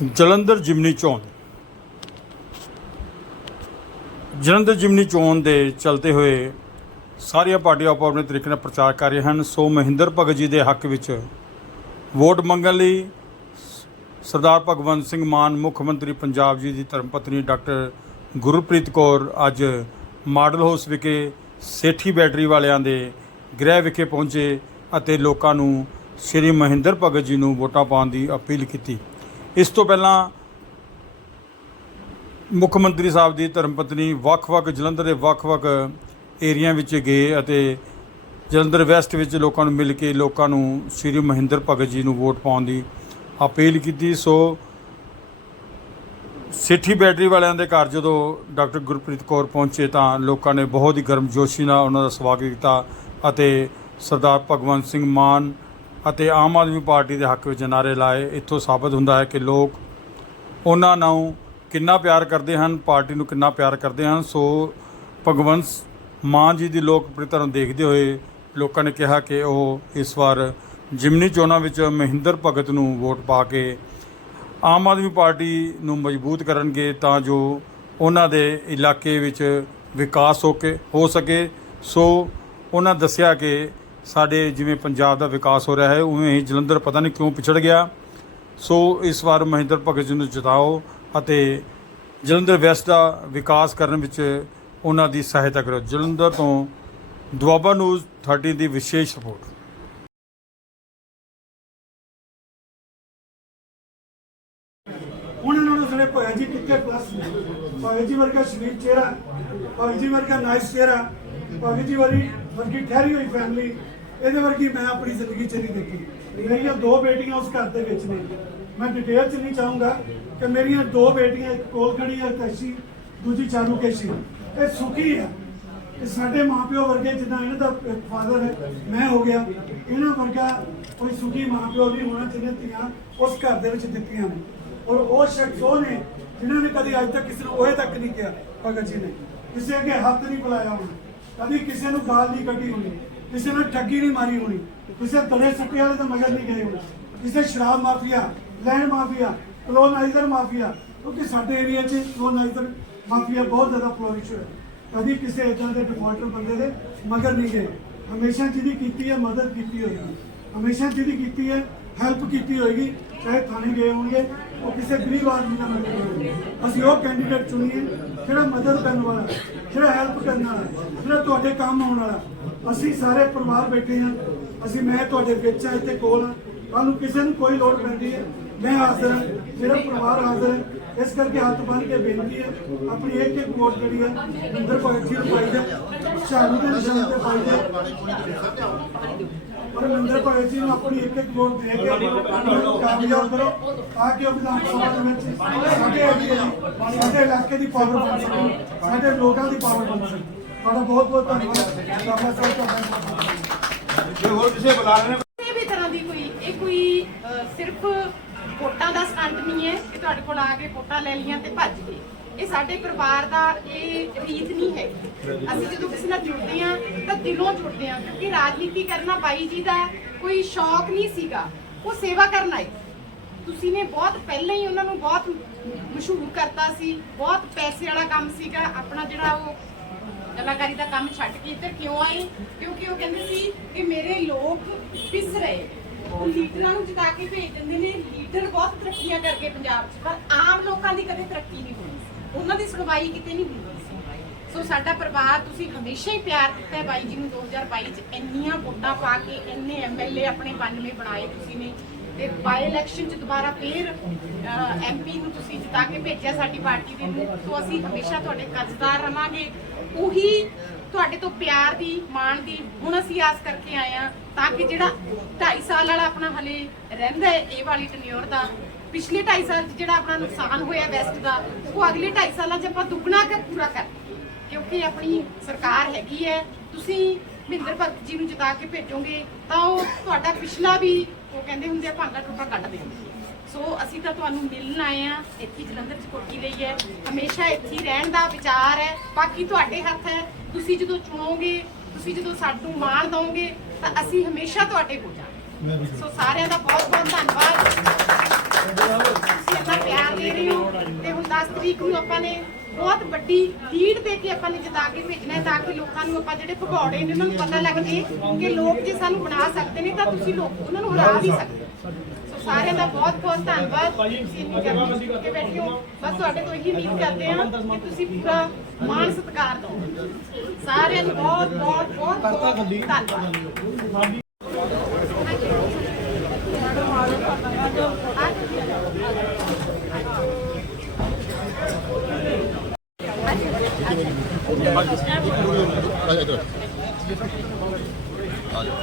ਜਲੰਧਰ ਜਿਮਨੀ ਚੋਣ ਜਲੰਧਰ ਜਿਮਨੀ ਚੋਣ ਦੇ ਚਲਦੇ ਹੋਏ ਸਾਰੀਆਂ ਪਾਰਟੀਆਂ ਆਪੋ ਆਪਣੇ ਤਰੀਕੇ ਨਾਲ ਪ੍ਰਚਾਰ ਕਰ ਰਹੀਆਂ ਹਨ। ਸੋ ਮਹਿੰਦਰ ਭਗਤ ਜੀ ਦੇ ਹੱਕ ਵਿੱਚ ਵੋਟ ਮੰਗਣ ਲਈ ਸਰਦਾਰ ਭਗਵੰਤ ਸਿੰਘ ਮਾਨ, ਮੁੱਖ ਮੰਤਰੀ ਪੰਜਾਬ ਜੀ ਦੀ ਧਰਮ ਪਤਨੀ ਡਾਕਟਰ ਗੁਰਪ੍ਰੀਤ ਕੌਰ, ਅੱਜ ਮਾਡਲ ਹਾਊਸ ਵਿਖੇ ਸੇਠੀ ਬੈਟਰੀ ਵਾਲਿਆਂ ਦੇ ਗ੍ਰਹਿ ਵਿਖੇ ਪਹੁੰਚੇ ਅਤੇ ਲੋਕਾਂ ਨੂੰ ਸ਼੍ਰੀ ਮਹਿੰਦਰ ਭਗਤ ਜੀ ਨੂੰ ਵੋਟਾਂ ਪਾਉਣ ਦੀ ਅਪੀਲ ਕੀਤੀ। ਇਸ ਤੋਂ ਪਹਿਲਾਂ ਮੁੱਖ ਮੰਤਰੀ ਸਾਹਿਬ ਦੀ ਧਰਮ ਪਤਨੀ ਵੱਖ-ਵੱਖ ਜਲੰਧਰ ਦੇ ਵੱਖ-ਵੱਖ ਏਰੀਆ ਵਿੱਚ ਗਏ ਅਤੇ ਜਲੰਧਰ ਵੈਸਟ ਵਿੱਚ ਲੋਕਾਂ ਨੂੰ ਮਿਲ ਕੇ ਲੋਕਾਂ ਨੂੰ ਸ਼੍ਰੀ ਮਹਿੰਦਰ ਭਗਤ ਜੀ ਨੂੰ ਵੋਟ ਪਾਉਣ ਦੀ ਅਪੀਲ ਕੀਤੀ। ਸੋ ਸਿੱਠੀ ਬੈਟਰੀ ਵਾਲਿਆਂ ਦੇ ਘਰ ਜਦੋਂ ਡਾਕਟਰ ਗੁਰਪ੍ਰੀਤ ਕੌਰ ਪਹੁੰਚੇ ਤਾਂ ਲੋਕਾਂ ਨੇ ਬਹੁਤ ਹੀ ਗਰਮਜੋਸ਼ੀ ਨਾਲ ਉਹਨਾਂ ਦਾ ਸਵਾਗਤ ਕੀਤਾ ਅਤੇ ਸਰਦਾਰ ਭਗਵੰਤ ਸਿੰਘ ਮਾਨ ਅਤੇ ਆਮ ਆਦਮੀ ਪਾਰਟੀ ਦੇ ਹੱਕ ਵਿੱਚ ਨਾਅਰੇ ਲਾਏ, ਇੱਥੋਂ ਸਾਬਤ ਹੁੰਦਾ ਹੈ ਕਿ ਲੋਕ ਉਹਨਾਂ ਨੂੰ ਕਿੰਨਾ ਪਿਆਰ ਕਰਦੇ ਹਨ, ਪਾਰਟੀ ਨੂੰ ਕਿੰਨਾ ਪਿਆਰ ਕਰਦੇ ਹਨ। ਸੋ ਭਗਵੰਤ ਮਾਨ ਜੀ ਦੀ ਲੋਕਪ੍ਰਿਯਤਾ ਨੂੰ ਦੇਖਦੇ ਹੋਏ ਲੋਕਾਂ ਨੇ ਕਿਹਾ ਕਿ ਉਹ ਇਸ ਵਾਰ ਜਿਮਨੀ ਚੋਣਾਂ ਵਿੱਚ ਮਹਿੰਦਰ ਭਗਤ ਨੂੰ ਵੋਟ ਪਾ ਕੇ ਆਮ ਆਦਮੀ ਪਾਰਟੀ ਨੂੰ ਮਜ਼ਬੂਤ ਕਰਨਗੇ ਤਾਂ ਜੋ ਉਹਨਾਂ ਦੇ ਇਲਾਕੇ ਵਿੱਚ ਵਿਕਾਸ ਹੋ ਕੇ ਹੋ ਸਕੇ। ਸੋ ਉਹਨਾਂ ਦੱਸਿਆ ਕਿ ਸਾਡੇ ਜਿਵੇਂ ਪੰਜਾਬ ਦਾ ਵਿਕਾਸ ਹੋ ਰਿਹਾ ਹੈ, ਉਵੇਂ ਹੀ ਜਲੰਧਰ ਪਤਾ ਨਹੀਂ ਕਿਉਂ ਪਿਛੜ ਗਿਆ। ਸੋ ਇਸ ਵਾਰ ਮਹਿੰਦਰ ਭਗਤ ਜੀ ਨੂੰ ਜਿਤਾਓ ਅਤੇ ਜਲੰਧਰ ਵੈਸਟ ਦਾ ਵਿਕਾਸ ਕਰਨ ਵਿੱਚ ਉਹਨਾਂ ਦੀ ਸਹਾਇਤਾ ਕਰੋ। ਜਲੰਧਰ ਤੋਂ ਦੁਆਬਾ ਨਿਊਜ਼ 30 ਦੀ ਵਿਸ਼ੇਸ਼ ਰਿਪੋਰਟ। ਹੁਣ ਨੂੰ ਜਿਹੜੇ ਭਗਤ ਜੀ ਕਿੱਥੇ ਪਲੱਸ ਨੇ ਜੀ ਵਰਗਾ ਸ਼ਰੀਫ ਚਿਹਰਾ ਭਗਤ ਜੀ ਵਰਗਾ ਨਾਈਸ ਚਿਹਰਾ ਭਗਤ ਜੀ ਵਰਗੀ ਠਹਿਰੀ ਹੋਈ ਫੈਮਿਲੀ ਇਹਦੇ ਵਰਗੀ ਮੈਂ ਆਪਣੀ ਜ਼ਿੰਦਗੀ 'ਚ ਨਹੀਂ ਦੇਖੀ। ਮੇਰੀਆਂ ਦੋ ਬੇਟੀਆਂ ਉਸ ਘਰ ਦੇ ਵਿੱਚ ਨੇ। ਮੈਂ ਡਿਟੇਲ 'ਚ ਨਹੀਂ ਚਾਹੂੰਗਾ ਕਿ ਮੇਰੀਆਂ ਦੋ ਬੇਟੀਆਂ, ਇੱਕ ਕੋਲ ਖੜੀ ਦੂਜੀ ਚਾਰੂ ਇਹ ਸੁਖੀ ਹੈ ਇਹ ਸਾਡੇ ਮਾਪਿਓ ਵਰਗੇ ਜਿੱਦਾਂ ਇਹਨਾਂ ਦਾ ਫਾਦਰ ਹੈ, ਮੈਂ ਹੋ ਗਿਆ, ਇਹਨਾਂ ਵਰਗਾ ਕੋਈ ਸੁਖੀ ਮਾਪਿਓ ਵੀ ਹੋਣਾ ਜਿਹਨੇ ਧੀਆਂ ਉਸ ਘਰ ਦੇ ਵਿੱਚ ਦਿੱਤੀਆਂ ਨੇ। ਔਰ ਉਹ ਸ਼ਖਸ ਉਹ ਨੇ ਜਿਨ੍ਹਾਂ ਨੇ ਕਦੀ ਅੱਜ ਤੱਕ ਕਿਸੇ ਨੂੰ ਓਏ ਤੱਕ ਨਹੀਂ ਕਿਹਾ, ਭਗਤ ਜੀ ਨੇ। ਕਿਸੇ ਅੱਗੇ ਹੱਥ ਨਹੀਂ ਬੁਲਾਇਆ ਹੋਣਾ। ਕਦੀ ਕਿਸੇ ਨੂੰ ਗਾਲ ਨਹੀਂ ਕੱਢੀ ਹੋਣੀ। ਕਿਸੇ ਨੇ ਠੱਗੀ ਨਹੀਂ ਮਾਰੀ ਹੋਣੀ। ਕਿਸੇ ਤੜੇ ਸੱਟੇ ਵਾਲੇ ਤਾਂ ਮਗਰ ਨਹੀਂ ਗਏ ਹੋਣਾ। ਕਿਸੇ ਸ਼ਰਾਬ mafia land mafia colonizer mafia, ਕਿਉਂਕਿ ਸਾਡੇ ਏਰੀਆ 'ਚ ਕਲੋਨਾਈਜ਼ਰ ਮਾਫੀਆ ਬਹੁਤ ਜ਼ਿਆਦਾ ਫਲੋਰਿਸ਼ ਹੋਇਆ। ਕਦੀ ਕਿਸੇ ਇਦਾਂ ਦੇ ਡਿਫਾਲਟਰ ਬੰਦੇ ਦੇ ਮਗਰ ਨਹੀਂ ਗਏ। ਹਮੇਸ਼ਾ ਜਿਹਦੀ ਕੀਤੀ ਹੈ ਮਦਦ ਕੀਤੀ ਹੋਏਗੀ। ਹਮੇਸ਼ਾ ਜਿਹਦੀ ਕੀਤੀ ਹੈ ਹੈਲਪ ਕੀਤੀ ਹੋਏਗੀ, ਚਾਹੇ ਥਾਣੇ ਗਏ ਹੋਣਗੇ, ਉਹ ਕਿਸੇ ਗਰੀਬ ਆਦਮੀ ਨਾਲ ਮਦਦ ਹੋਣਗੇ ਅਸੀਂ ਉਹ ਕੈਂਡੀਡੇਟ ਚੁਣੀਏ ਜਿਹੜਾ ਮਦਦ ਕਰਨ ਵਾਲਾ, ਜਿਹੜਾ ਹੈਲਪ ਕਰਨ ਵਾਲਾ, ਜਿਹੜਾ ਤੁਹਾਡੇ ਕੰਮ ਆਉਣ ਵਾਲਾ ਅਸੀਂ ਸਾਰੇ ਪਰਿਵਾਰ ਬੈਠੇ ਹਾਂ। ਅਸੀਂ ਮੈਂ ਤੁਹਾਡੇ ਵਿੱਚ ਆ ਇੱਥੇ ਕੋਲ ਹਾਂ। ਤੁਹਾਨੂੰ ਕਿਸੇ ਨੂੰ ਕੋਈ ਲੋੜ ਪੈਂਦੀ ਹੈ। ਮੈਂ ਹਾਜ਼ਰ ਹਾਂ। ਮੇਰਾ ਪਰਿਵਾਰ ਹਾਜ਼ਰ ਹੈ। ਇਸ ਕਰਕੇ ਹੱਥ ਬੰਨ੍ਹ ਕੇ ਬੇਨਤੀ ਹੈ। ਆਪਣੀ ਇੱਕ ਇੱਕ ਵੋਟ ਜਿਹੜੀ ਹੈ, ਇੰਦਰ ਭਗਤ ਜੀ ਨੂੰ ਪਾਈ ਦੇ ਸ਼ਾਨੂ ਦੇ ਨਿਸ਼ਾਨ ਤੇ ਪਾਈ ਦੇ ਪਰ ਮੰਦਰ ਭਗਤ ਜੀ ਨੂੰ ਆਪਣੀ ਇੱਕ ਇੱਕ ਵੋਟ ਦੇ ਕੇ ਕਾਮਯਾਬ ਕਰੋ। ਤਾਂ ਕਿ ਉਹ ਵਿਧਾਨ ਸਭਾ ਦੇ ਵਿੱਚ ਸਾਡੇ ਸਾਡੇ ਇਲਾਕੇ ਦੀ ਪਾਵਰ ਬਣ ਸਕੇ ਸਾਡੇ ਲੋਕਾਂ ਦੀ ਪਾਵਰ ਬਣ ਸਕੇ ਤੁਹਾਡਾ ਬਹੁਤ ਬਹੁਤ ਧੰਨਵਾਦ। ਬਾਬਾ ਸਾਹਿਬ ਤੁਹਾਡਾ ਜੇ ਹੋਰ ਕਿਸੇ ਬੁਲਾ ਲੈਣੇ ਕਿਸੇ ਵੀ ਤਰ੍ਹਾਂ ਦੀ ਕੋਈ ਇਹ ਕੋਈ ਸਿਰਫ ਵੋਟਾਂ ਦਾ ਸਟੰਟ ਨਹੀਂ ਹੈ ਕਿ ਤੁਹਾਡੇ ਕੋਲ ਆ ਕੇ ਵੋਟਾਂ ਲੈ ਲਈਆਂ ਤੇ ਭੱਜ ਗਏ। ਇਹ ਸਾਡੇ ਪਰਿਵਾਰ ਦਾ ਇਹ ਰੀਤ ਨਹੀਂ ਹੈ। ਅਸੀਂ ਜਦੋਂ ਕਿਸੇ ਨਾਲ ਜੁੜਦੇ ਹਾਂ ਤਾਂ ਦਿਲੋਂ ਜੁੜਦੇ ਹਾਂ ਕਿਉਂਕਿ ਰਾਜਨੀਤੀ ਕਰਨਾ ਬਾਈ ਜੀ ਦਾ ਕੋਈ ਸ਼ੌਕ ਨਹੀਂ ਸੀਗਾ। ਉਹ ਸੇਵਾ ਕਰਨ ਆਏ। ਤੁਸੀਂ ਨੇ ਬਹੁਤ ਪਹਿਲਾਂ ਹੀ ਉਹਨਾਂ ਨੂੰ ਬਹੁਤ ਮਸ਼ਹੂਰ ਕਰਤਾ ਸੀ। ਬਹੁਤ ਪੈਸੇ ਵਾਲਾ ਕੰਮ ਸੀਗਾ। ਆਪਣਾ ਜਿਹੜਾ ਉਹ ਕਲਾਕਾਰੀ ਦਾ ਕੰਮ ਛੱਡ ਕੇ ਇੱਧਰ ਕਿਉਂ ਆਏ ਕਿਉਂਕਿ ਉਹ ਕਹਿੰਦੇ ਸੀ ਕਿ ਮੇਰੇ ਲੋਕ ਪਿਸ ਰਹੇ ਉਹ ਲੀਡਰਾਂ ਨੂੰ ਜਿਤਾ ਕੇ ਭੇਜ ਦਿੰਦੇ ਨੇ। ਲੀਡਰ ਬਹੁਤ ਤਰੱਕੀਆਂ ਕਰਕੇ ਪੰਜਾਬ 'ਚ, ਪਰ ਆਮ ਲੋਕਾਂ ਦੀ ਕਦੇ ਤਰੱਕੀ ਨਹੀਂ ਹੋਈ। ਉਹਨਾਂ ਦੀ ਸੁਣਵਾਈ ਕਿਤੇ ਨਹੀਂ ਹੁੰਦੀ ਸੀ। ਸੋ ਸਾਡਾ ਪਰਿਵਾਰ, ਤੁਸੀਂ ਹਮੇਸ਼ਾ ਹੀ ਪਿਆਰ ਦਿੱਤਾ ਹੈ ਬਾਈ ਜੀ ਨੂੰ। 2022 'ਚ ਇੰਨੀਆਂ ਵੋਟਾਂ ਪਾ ਕੇ ਇੰਨੇ ਐਮਐਲਏ ਆਪਣੇ 92 ਬਣਾਏ ਤੁਸੀਂ ਨੇ। ਤੇ ਬਾਈ ਇਲੈਕਸ਼ਨ 'ਚ ਦੁਬਾਰਾ ਫੇਰ ਐਮਪੀ ਨੂੰ ਤੁਸੀਂ ਜਿਤਾ ਕੇ ਭੇਜਿਆ ਸਾਡੀ ਪਾਰਟੀ ਦੇ ਨੂੰ ਸੋ ਅਸੀਂ ਹਮੇਸ਼ਾ ਤੁਹਾਡੇ ਕਰਜ਼ਦਾਰ ਰਵਾਂਗੇ। ਉਹੀ ਤੁਹਾਡੇ ਤੋਂ ਪਿਆਰ ਦੀ, ਮਾਣ ਦੀ ਹੁਣ ਅਸੀਂ ਆਸ ਕਰਕੇ ਆਏ ਆ ਤਾਂ ਕਿ ਜਿਹੜਾ 2.5 ਸਾਲ ਵਾਲਾ ਆਪਣਾ ਹਲੇ ਰਹਿੰਦਾ ਹੈ, ਇਹ ਵਾਲੀ ਟੈਨਿਓਰ ਦਾ, ਪਿਛਲੇ 2.5 ਸਾਲ 'ਚ ਜਿਹੜਾ ਆਪਣਾ ਨੁਕਸਾਨ ਹੋਇਆ ਵੈਸਟ ਦਾ, ਉਹ ਅਗਲੇ 2.5 ਸਾਲਾਂ 'ਚ ਆਪਾਂ ਦੁੱਗਣਾ ਕਰ, ਪੂਰਾ ਕਰ। ਕਿਉਂਕਿ ਆਪਣੀ ਸਰਕਾਰ ਹੈਗੀ ਹੈ, ਤੁਸੀਂ ਮਹਿੰਦਰ ਭਗਤ ਜੀ ਨੂੰ ਜਿਤਾ ਕੇ ਭੇਜੋਗੇ, ਤਾਂ ਉਹ ਤੁਹਾਡਾ ਪਿਛਲਾ ਵੀ ਉਹ ਕਹਿੰਦੇ ਹੁੰਦੇ ਆ, ਭਾਂਗਾ ਟੁੱਟਾ ਕੱਢ ਦੇਣਗੇ ਸੋ ਅਸੀਂ ਤਾਂ ਤੁਹਾਨੂੰ ਮਿਲਣ ਆਏ ਆ, ਇੱਥੇ ਜਲੰਧਰ ਚ ਕੋਠੀ ਲਈ ਹੈ। ਹਮੇਸ਼ਾ ਇੱਥੇ ਰਹਿਣ ਦਾ ਵਿਚਾਰ ਹੈ। ਬਾਕੀ ਤੁਹਾਡੇ ਹੱਥ ਹੈ। ਤੁਸੀਂ ਜਦੋਂ ਚੁਣੋਗੇ, ਤੁਸੀਂ ਜਦੋਂ ਸਾਨੂੰ ਮਾਣ ਦਵੋਗੇ, ਤਾਂ ਅਸੀਂ ਹਮੇਸ਼ਾ ਤੁਹਾਡੇ ਕੋਲ ਜਾਵਾਂਗੇ। ਸੋ ਸਾਰਿਆਂ ਦਾ ਬਹੁਤ ਬਹੁਤ ਧੰਨਵਾਦ। ਤੁਸੀਂ ਇੰਨਾ 10 ਤਰੀਕ ਨੂੰ ਆਪਾਂ ਨੇ ਬਹੁਤ ਵੱਡੀ ਲੀਡ ਦੇ ਕੇ ਆਪਾਂ ਨੇ ਜਿਤਾ ਕੇ ਭੇਜਣਾ ਹੈ ਤਾਂ ਕਿ ਲੋਕਾਂ ਨੂੰ ਆਪਾਂ ਜਿਹੜੇ ਭਗੌੜੇ ਨੇ ਉਹਨਾਂ ਨੂੰ ਪਤਾ ਲੱਗ ਜੇ ਕਿ ਲੋਕ ਜੇ ਸਾਨੂੰ ਬਣਾ ਸਕਦੇ ਨੇ ਤਾਂ ਤੁਸੀਂ ਲੋਕ ਉਹਨਾਂ ਨੂੰ ਹਰਾ ਵੀ ਸਕਦੇ ਸੋ ਸਾਰਿਆਂ ਦਾ ਬਹੁਤ ਬਹੁਤ ਧੰਨਵਾਦ। ਤੁਸੀਂ ਇੰਨੀ ਗਰਮੀ ਚ ਬੈਠੇ ਹੋ। ਬਸ ਤੁਹਾਡੇ ਤੋਂ ਇਹੀ ਉਮੀਦ ਕਰਦੇ ਹਾਂ ਕਿ ਤੁਸੀਂ ਪੂਰਾ ਮਾਣ ਸਤਿਕਾਰ ਦਿਓ। ਸਾਰਿਆਂ ਨੂੰ ਬਹੁਤ ਬਹੁਤ ਬਹੁਤ ਬਹੁਤ ਧੰਨਵਾਦ। ਆ ਜਾਓ